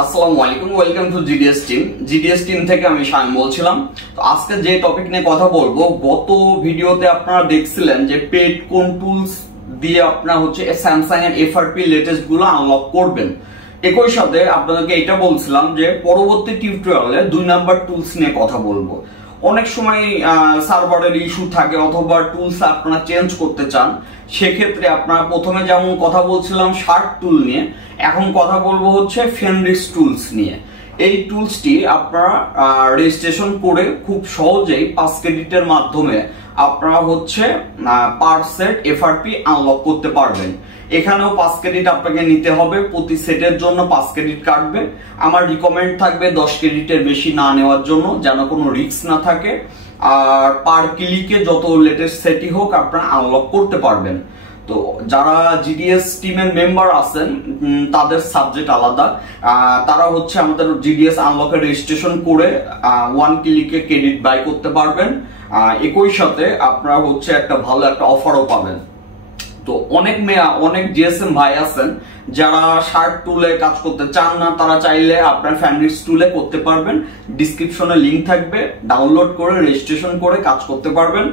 আসসালামু আলাইকুম, welcome to GDS team. GDS team থেকে আমি শামিম বলছিলাম। তো আজকে যে টপিক নিয়ে কথা বলবো, গত ভিডিওতে আপনারা দেখছিলেন যে পেড কোন টুলস দিয়ে আপনারা স্যামসাং এর এফআরপি লেটেস্ট গুলো আনলক করবেন। একই সাথে আপনাদেরকে এটা বলছিলাম যে পরবর্তী টিউটোরিয়ালে 2 নাম্বার টুলস নিয়ে কথা বলবো। অনেক সময় সার্ভারের ইস্যু থাকে অথবা টুলস আপনারা চেঞ্জ করতে চান, সেক্ষেত্রে আপনারা প্রথমে যেমন কথা বলছিলাম শার্ট টুল নিয়ে, এখন কথা বলবো ফেনরিস টুলস নিয়ে। এই টুলসটি আপনারা রেজিস্ট্রেশন করে খুব সহজেই 5 ক্রেডিটের মাধ্যমে আপনারা পার সেট এফআরপি আনলক করতে পারবেন। এখানেও 5 ক্রেডিট আপনাকে নিতে হবে, প্রতি সেটের জন্য 5 ক্রেডিট কাটবে। আমার রিকমেন্ড থাকবে 10 ক্রেডিটের বেশি না নেওয়ার জন্য, যেন কোনো রিস্ক না থাকে। আর পার ক্লিকে যত লেটেস্ট সেটই হোক আপনারা আনলক করতে পারবেন। তো যারা জিডিএস টিমের মেম্বার আছেন তাদের সাবজেক্ট আলাদা, তারা আমাদের জিডিএস আনলকের রেজিস্ট্রেশন করে 1 ক্লিকে ক্রেডিট বাই করতে পারবেন। একই সাথে আপনারা একটা ভালো একটা অফারও পাবেন। তো অনেক জিএসএম ভাই আছেন যারা শার্ট টুলে কাজ করতে চান না, তারা চাইলে আপনার ফ্যানরিস টুলে করতে পারবেন। ডিসক্রিপশনে লিংক থাকবে, ডাউনলোড করে রেজিস্ট্রেশন করে কাজ করতে পারবেন।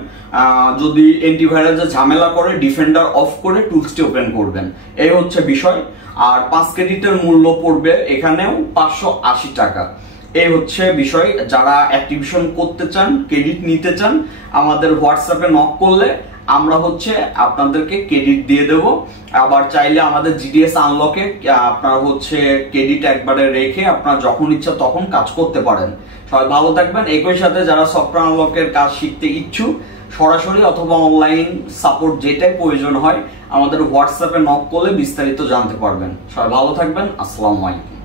যদি অ্যান্টিভাইরাসে ঝামেলা করে ডিফেন্ডার অফ করে টুলসটি ওপেন করবেন, এই বিষয়। আর 5 ক্রেডিটের মূল্য পড়বে এখানেও 580 টাকা। এই বিষয়। যারা অ্যাক্টিভেশন করতে চান, ক্রেডিট নিতে চান, আমাদের হোয়াটসঅ্যাপে নক করলে আমরা আপনাদেরকে ক্রেডিট দিয়ে দেব। আবার চাইলে আমাদের জিডিএস আনলকে আপনারা ক্রেডিট একবারে রেখে আপনারা যখন ইচ্ছা তখন কাজ করতে পারেন। সবাই ভালো থাকবেন। একই সাথে যারা সফটওয়্যার আনলকের কাজ শিখতে ইচ্ছুক, সরাসরি অথবা অনলাইন সাপোর্ট যেটাই প্রয়োজন হয় আমাদের হোয়াটসঅ্যাপে নক করলে বিস্তারিত জানতে পারবেন। সবাই ভালো থাকবেন। আসসালামু আলাইকুম।